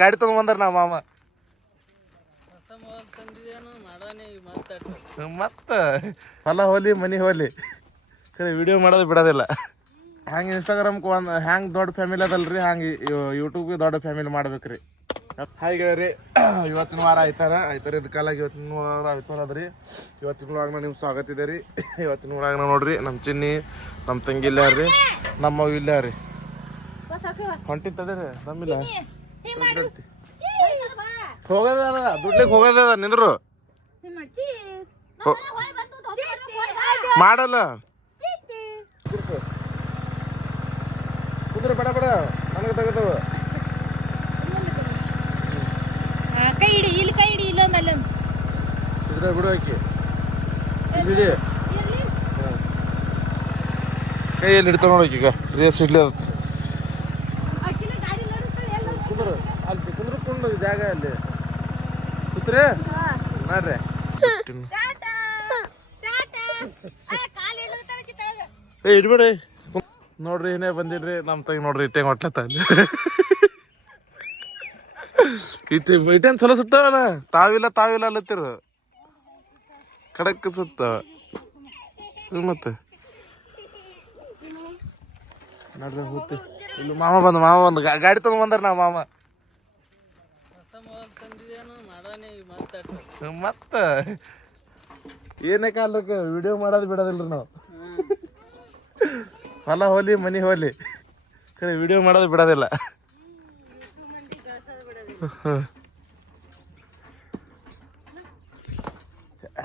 ಗಾಡಿ ತಗೊಂಡ್ ನಾ ಮಾಮ. ಮತ್ತ? ಹೊಲ ಹೋಲಿ ಮನಿ ಹೋಲಿ. ಖರೆ ವಿಡಿಯೋ ಮಾಡೋದು ಬಿಡೋದಿಲ್ಲ. ಹ್ಯಾಂಗ ಇನ್ಸ್ಟಾಗ್ರಾಮ್ಗೆ ಒಂದು ಹ್ಯಾಂಗ್ ದೊಡ್ಡ ಫ್ಯಾಮಿಲಿ ಅದಲ್ರಿ ಹಂಗೆ ಯೂಟ್ಯೂಬ್ಗೆ ದೊಡ್ಡ ಫ್ಯಾಮಿಲಿ ಮಾಡ್ಬೇಕ್ರಿ. ಹಾಯ್ ಗೆಳರಿ ಇವತ್ತಿನ ವಾರ ಆಯ್ತಾರ. ಆಯ್ತಾರ ಇದ್ ಕಾಲಾಗ ಇವತ್ತಿನ ವಾರ ಆಯ್ತಾರ ಅದ್ರಿ ಇವತ್ತಿನ ವಾರ ನಿಮ್ಗೆ ಸ್ವಾಗತ ಇದೆ ರೀ ಇವತ್ತಿನ ವಾರ ನೋಡ್ರಿ ನಮ್ಮ ಚಿನ್ನಿ ನಮ್ಮ ತಂಗಿ ಇಲ್ಲ ರೀ ನಮ್ಮ ಇಲ್ಲ ರೀ ಹೊಂಟಿ ತಡೀರಿ ನಮ್ಮಿಲ್ಲ. ಹೋಗೋದ ದುಡ್ಲಿಕ್ಕೆ ಹೋಗೋದ ನಿಂದ್ರು. ಮಾಡಲ್ಲ. ಕುದುರೆ ಬಡ ಬಡ ನನಗೆ ತೆಗೆದವ ಕೈ ಹಿಡಿ ಇಲ್ಲಿ ಕೈ ಹಿಡಿ ಇಲ್ಲೊಂದು ಅಲ್ಲೊಂದು. ಕುದುರೆ ಬಿಡು ಹಾಕಿ ಇಲ್ಲಿ. ಕೈಯಲ್ಲಿ ಹಿಡ್ತಾವ ನೋಡಕ್ಕೆ ಈಗ. ರೇಸ್ ಇಡ್ಲಿ ಅದ ಕುದುರೆ ಅಲ್ಲಿ ಕುದುರೆ ಕೊಂಡು ಜಾಗ ಅಲ್ಲಿ. ಕೂತ್ರಿ? ಮಾಡ್ರಿ. ಏ ಇಡ್ಬೇಡಿ. ನೋಡ್ರಿ ಏನೇ ಬಂದಿರ್ರಿ ನಮ್ಮ ತಂಗಿ ನೋಡ್ರಿ ಇಟ್ಟೆ ಹೊಟ್ಲತ್ತ ಅಲ್ಲಿ. ಇಟ್ಟೆ ಇಟ್ಟೇನ್ ಚಲೋ ಸುತ್ತಾವಲ್ಲ ತಾವಿಲ್ಲ ತಾವಿಲ್ಲ ಅಲ್ಲತ್ತಿರು ಕಡಕ್ ಸುತ್ತಾವ ಹ್ಮ್ ಮತ್ತೆ? ನೋಡ್ರಿ ಹೋಗ್ತಿ. ಇಲ್ಲಿ ಮಾಮ ಬಂದ ಮಾಮ ಬಂದ. ಗಾಡಿ ತಗೊಂಡ್ ಬಂದ್ರ ನಾ ಮಾಮ. ಮತ್ತ? ಏನೇ ಕಾಲಕ್ಕೆ ವಿಡಿಯೋ ಮಾಡೋದು ಬಿಡೋದಿಲ್ರಿ ನಾವು. ಹೊಲ ಹೋಲಿ, ಮನಿ ಹೋಲಿ. ಕರೆ ವಿಡಿಯೋ ಮಾಡೋದು ಬಿಡೋದಿಲ್ಲ.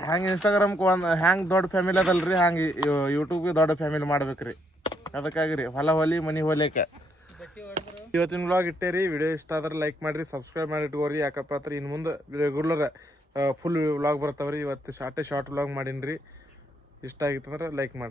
ಹ್ಯಾಂಗ ಇನ್ಸ್ಟಾಗ್ರಾಮ್ಗೆ ಒಂದು ಹ್ಯಾಂಗ್ ದೊಡ್ಡ ಫ್ಯಾಮಿಲಿ ಅದಲ್ರಿ, ಹ್ಯಾಂಗ್ ಯೂಟ್ಯೂಬ್ಗೆ ದೊಡ್ಡ ಫ್ಯಾಮಿಲಿ ಮಾಡ್ಬೇಕ್ರಿ. ಅದಕ್ಕಾಗಿ ರೀ ಹೊಲ ಹೋಲಿ, ಮನಿ ಹೋಲಿಕ್ಕೆ ಇವತ್ತಿನ ವ್ಲಾಗ್ ಇಟ್ಟೇರಿ ವಿಡಿಯೋ ಇಷ್ಟ ಆದ್ರೆ ಲೈಕ್ ಮಾಡ್ರಿ ಸಬ್ಸ್ಕ್ರೈಬ್ ಮಾಡಿ ಇಟ್ಕೋರಿ. ಯಾಕಪ್ಪ ಅಂದ್ರೆ ಇನ್ನು ಮುಂದೆ ರೆಗ್ಯುಲರ್ ಫುಲ್ ವ್ಲಾಗ್ ಬರ್ತಾವ್ರಿ. ಇವತ್ತು ಶಾರ್ಟೇ ಶಾರ್ಟ್ ವ್ಲಾಗ್ ಮಾಡೀನಿ ಇಷ್ಟ ಆಗಿತ್ತಂದ್ರೆ ಲೈಕ್ ಮಾಡಿ